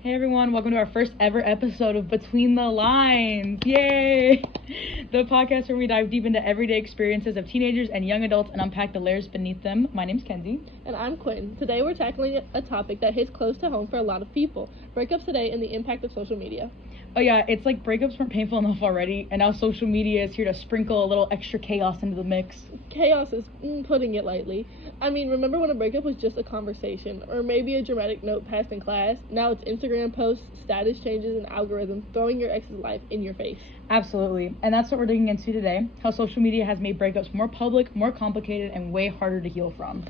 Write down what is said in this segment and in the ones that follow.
Hey everyone, welcome to our first ever episode of Between the Lines. Yay! The podcast where we dive deep into everyday experiences of teenagers and young adults and unpack the layers beneath them. My name's Kenzie. And I'm Quinn. Today we're tackling a topic that hits close to home for a lot of people. Breakups today and the impact of social media. Oh yeah, it's like breakups weren't painful enough already, and now social media is here to sprinkle a little extra chaos into the mix. Chaos is putting it lightly. I mean, remember when a breakup was just a conversation, or maybe a dramatic note passed in class? Now it's Instagram posts, status changes, and algorithms throwing your ex's life in your face. Absolutely, and that's what we're digging into today, how social media has made breakups more public, more complicated, and way harder to heal from.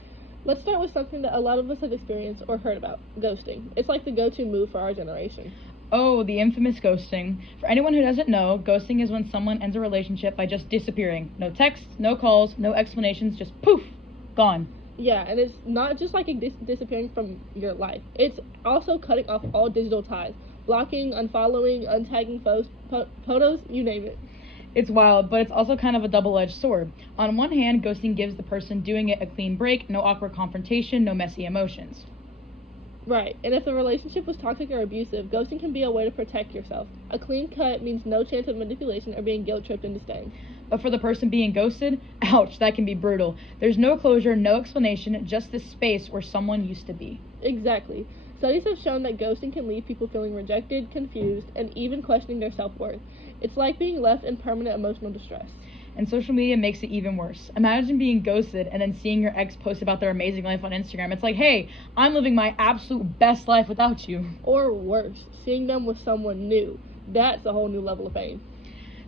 Let's start with something that a lot of us have experienced or heard about, ghosting. It's like the go-to move for our generation. Oh, the infamous ghosting. For anyone who doesn't know, ghosting is when someone ends a relationship by just disappearing. No texts, no calls, no explanations, just poof, gone. Yeah, and it's not just like disappearing from your life. It's also cutting off all digital ties. Blocking, unfollowing, untagging photos, you name it. It's wild, but it's also kind of a double-edged sword. On one hand, ghosting gives the person doing it a clean break, no awkward confrontation, no messy emotions. Right, and if the relationship was toxic or abusive, ghosting can be a way to protect yourself. A clean cut means no chance of manipulation or being guilt-tripped into staying. But for the person being ghosted, ouch, that can be brutal. There's no closure, no explanation, just this space where someone used to be. Exactly. Studies have shown that ghosting can leave people feeling rejected, confused, and even questioning their self-worth. It's like being left in permanent emotional distress. And social media makes it even worse. Imagine being ghosted and then seeing your ex post about their amazing life on Instagram. It's like, hey, I'm living my absolute best life without you. Or worse, seeing them with someone new. That's a whole new level of pain.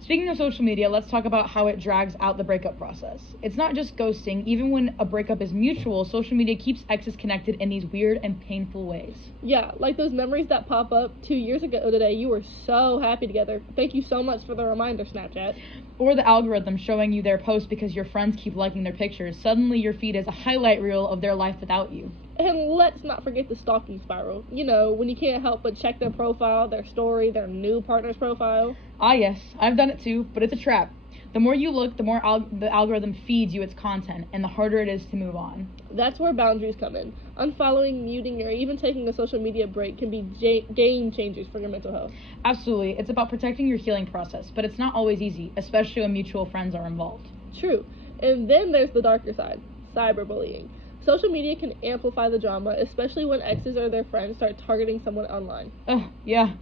Speaking of social media, let's talk about how it drags out the breakup process. It's not just ghosting. Even when a breakup is mutual, social media keeps exes connected in these weird and painful ways. Yeah, like those memories that pop up 2 years ago today. You were so happy together. Thank you so much for the reminder, Snapchat. Or the algorithm showing you their posts because your friends keep liking their pictures. Suddenly your feed is a highlight reel of their life without you. And let's not forget the stalking spiral. You know, when you can't help but check their profile, their story, their new partner's profile. Ah yes, I've done it too, but it's a trap. The more you look, the more the algorithm feeds you its content, and the harder it is to move on. That's where boundaries come in. Unfollowing, muting, or even taking a social media break can be game changers for your mental health. Absolutely, it's about protecting your healing process, but it's not always easy, especially when mutual friends are involved. True. And then there's the darker side, cyberbullying. Social media can amplify the drama, especially when exes or their friends start targeting someone online. Oh, yeah.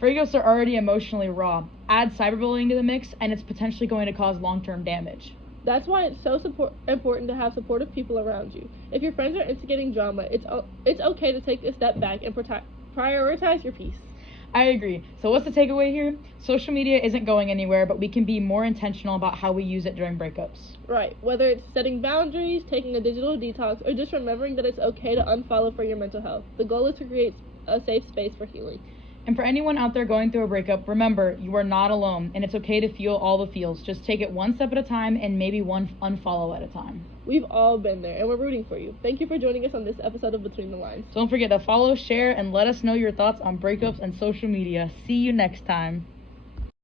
Breakups are already emotionally raw. Add cyberbullying to the mix, and it's potentially going to cause long-term damage. That's why it's so important to have supportive people around you. If your friends are instigating drama, it's okay to take a step back and prioritize your peace. I agree. So what's the takeaway here? Social media isn't going anywhere, but we can be more intentional about how we use it during breakups. Right. Whether it's setting boundaries, taking a digital detox, or just remembering that it's okay to unfollow for your mental health. The goal is to create a safe space for healing. And for anyone out there going through a breakup, remember, you are not alone, and it's okay to feel all the feels. Just take it one step at a time and maybe one unfollow at a time. We've all been there, and we're rooting for you. Thank you for joining us on this episode of Between the Lines. Don't forget to follow, share, and let us know your thoughts on breakups and social media. See you next time.